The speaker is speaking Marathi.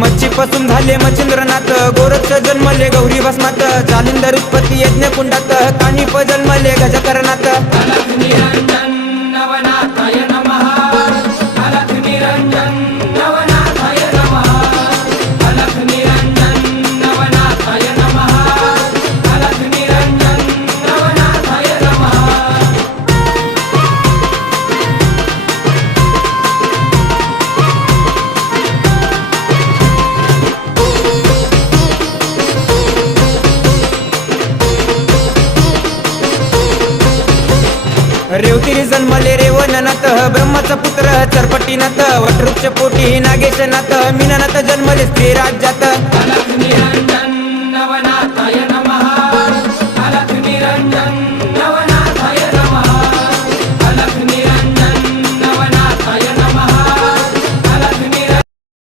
मच्छीपासून झाले मच्छिंद्रनाथ, गोरक्ष जन्मले गौरी भस्मात, जालिंदर उत्पत्ती यज्ञ कुंडात, कानिप जन्मले गजकरणात। अलख निरंजन नवनाथाय नमः, अलख निरंजन नवनाथाय नमः, अलख निरंजन नवनाथाय नमः, अलख निरंजन नवनाथाय नमः। रेवतिरी जन्मले रेवणनाथ, ब्रह्माचा पुत्र चरपटीनाथ, वटवृक्ष पोटी नागेशनाथ, मीननाथ जन्मले स्त्री राज्यात।